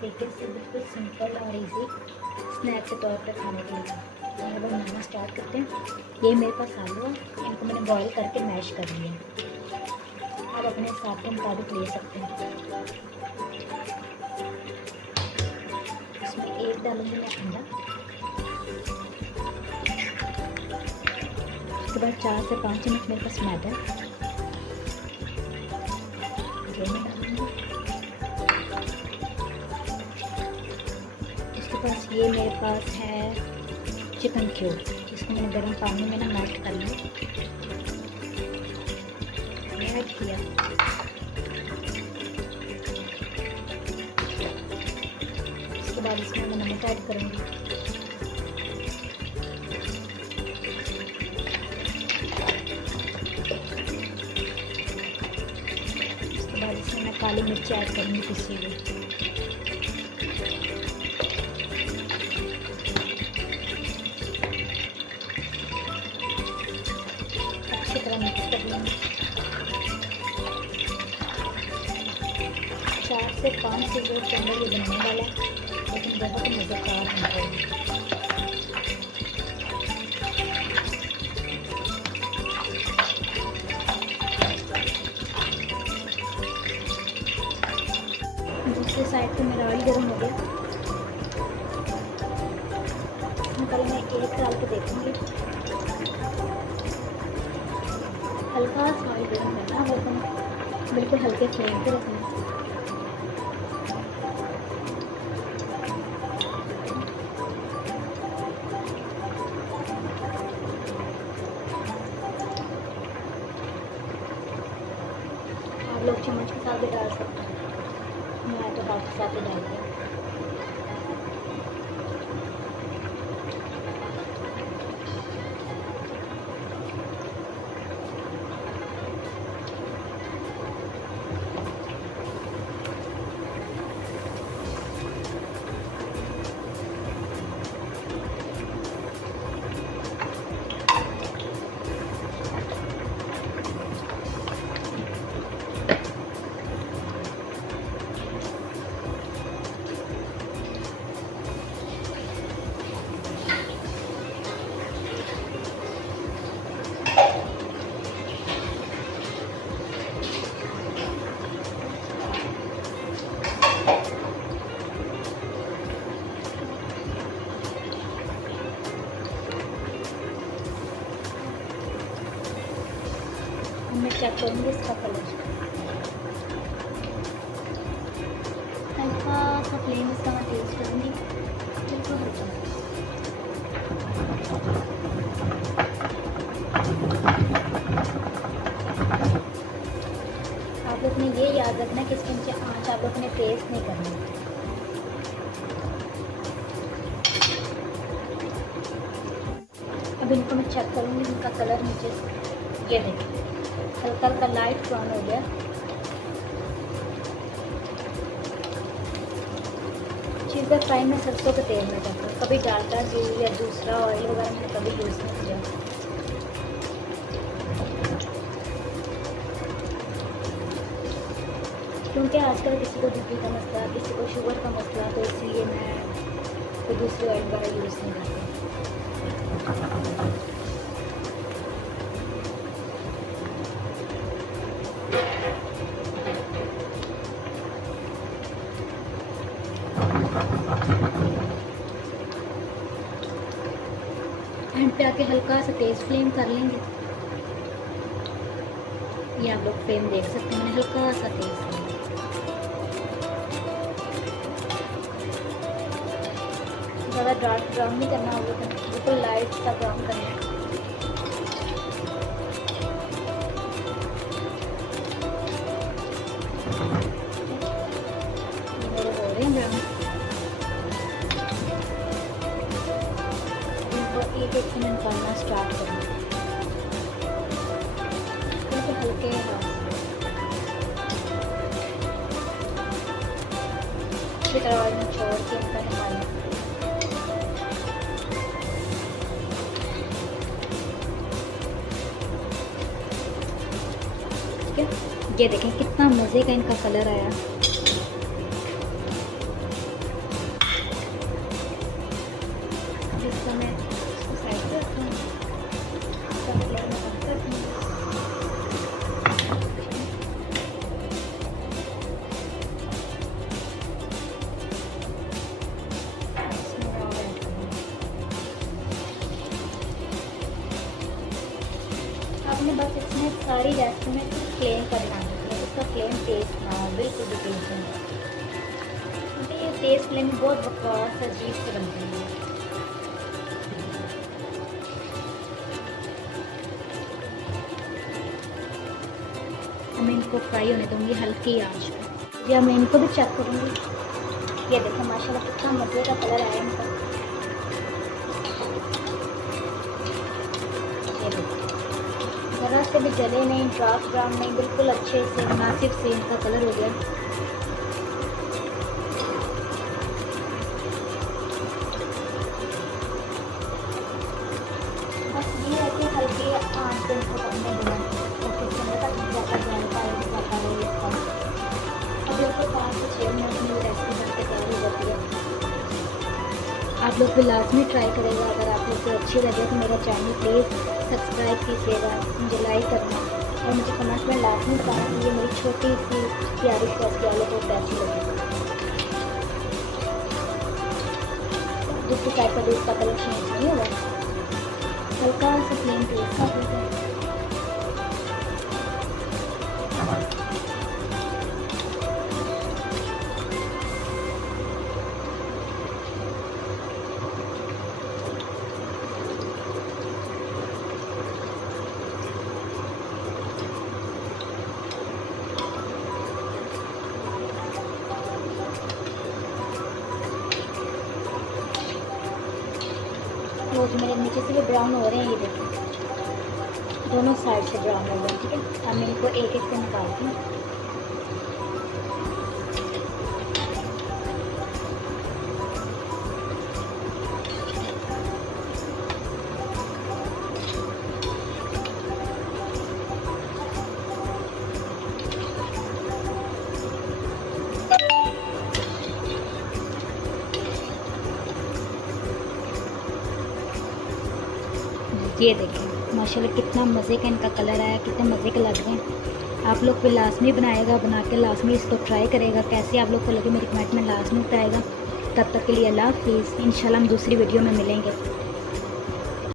तरीके से बिल्कुल सिंपल और इजी स्नैक के तौर पर खाने के लिए अब बनाना स्टार्ट करते हैं। ये मेरे पास आलू है, इनको मैंने बॉईल करके मैश कर लिया। आप अपने हिसाब के मुताबिक ले सकते हैं। इसमें एक डालूंगी मैं अंडा। उसके बाद 4 से 5 चम्मच मेरे पास मैदा ये मैं डालूंगी। उसके पास ये मेरे पास है चिकन क्यूब, जिसको मैंने गर्म पानी में ना मेल्ट कर लिया, ऐड किया। उसके बाद इसमें मैं नमक ऐड करूँगी। उसके बाद इसमें मैं काली मिर्च ऐड करूँगी पिसी हुई। अच्छी तरह मिक्स कर लेंगे। 4 से 5 सीजन के अंदर ये बनने वाला है, लेकिन बहुत ही मज़ेदार बनता है। दूसरी साइड पे मेरा ऑयल गर्म हो गया। पहले मैं एक डाल के देखूँगी। हल्का सा ऑयल गर्म करना है, बिल्कुल हल्के फ्लेम पे रखना। आप लोग चम्मच के साथ भी डाल सकते हैं, मैं तो हाथ के साथ ही डाल दिया। मैं चेक करूँगी इसका कलर। हल्का सा फ्लेम इसका मैं टेस्ट करूँगी, बिल्कुल हल्का। आप लोग ने ये याद रखना कि इसके नीचे आँच आप लोग ने तेज़ नहीं करनी। अब इनको मैं चेक करूँगी, इनका कलर नीचे ये देखिए हल्का हल्का लाइट ब्राउन हो गया। चीज़ें फ्राई में सरसों के तेल में करता हूँ, कभी डालडा घी या दूसरा ऑयल वगैरह मैंने कभी यूज़ नहीं किया। क्योंकि आजकल किसी को बीपी का मसला, किसी को शुगर का मसला, तो इसलिए मैं कोई दूसरी ऑयल वगैरह यूज़ नहीं करती। एंड पे आके हल्का सा तेज़ फ्लेम कर लेंगे। ये आप लोग फ्लेम देख सकते हैं, मैंने हल्का सा तेज़ फ्लेम। ज़्यादा डार्क ब्राउन नहीं करना होगा, बिल्कुल लाइट सा ब्राउन करना है। मेरे हो रहे हैं ब्राउन। एक एक से निकालना स्टार्ट करेंगे, बिल्कुल हल्के हाथ से ऑयल में छोड़ के इनका निकालना। ठीक है, ये देखें कितना मज़े का इनका कलर आया। जिसको मैं इसको साइड पे रखूँ, इसका फ्लेम में बंद कर दूँ। इसमें रॉ ऐड करूँगी। अब मैं बस इसमें सारी रेसिपी में फ्लेम पर बनानी है, इसका फ्लेम तेज़ ना हो, बिल्कुल भी तेज़ नहीं हो। क्योंकि ये तेज़ फ्लेम में बहुत बकवास अजीब से बनती है। अब मैं इनको फ्राई होने दूँगी हल्की आंच पे। जी, अब मैं इनको भी चेक करूँगी। ये देखो माशाल्लाह कितना मज़े का कलर आया इनका। ये देखो ज़रा से भी जले नहीं, डार्क ब्राउन नहीं, बिल्कुल अच्छे से मुनासिब से इनका कलर हो गया। बस ये है कि हल्की आंच पे इनको पकने देना और कुछ समय तक ज़्यादा जाएगा इसका। अब ये 5 से 6 मिनट में रेसिपी बन के तैयार हो जाती है। आप लोग भी लाजमी ट्राई करेगा। अगर आप लोग को अच्छी लगे तो मेरा चैनल प्लीज़ सब्सक्राइब कीजिएगा, मुझे लाइक करना और मुझे कमेंट में लाजमी बताना कि ये मेरी छोटी सी प्यारी रेसिपी आप लोगों को कैसी लगी। दूसरी साइड का दूध का कलर चेंज नहीं होगा, हल्का सा प्लेन तेज सा होगा। वो जो मेरे नीचे से भी ब्राउन हो रहे हैं, ये देखिए दोनों साइड से ब्राउन हो गए। ठीक है, अब मैं इनको एक एक से निकालती हूँ। ये देखें माशाल्लाह कितना मज़े का इनका कलर आया, कितने मज़े के लग रहे हैं। आप लोग भी लाजमी बनाएगा, बना के लाजमी इसको ट्राई करेगा। कैसे आप लोग को लगे मेरी कमेंट में लाजमी बताएगा। तब तक के लिए अल्लाह हाफिज़। इंशाल्लाह हम दूसरी वीडियो में मिलेंगे।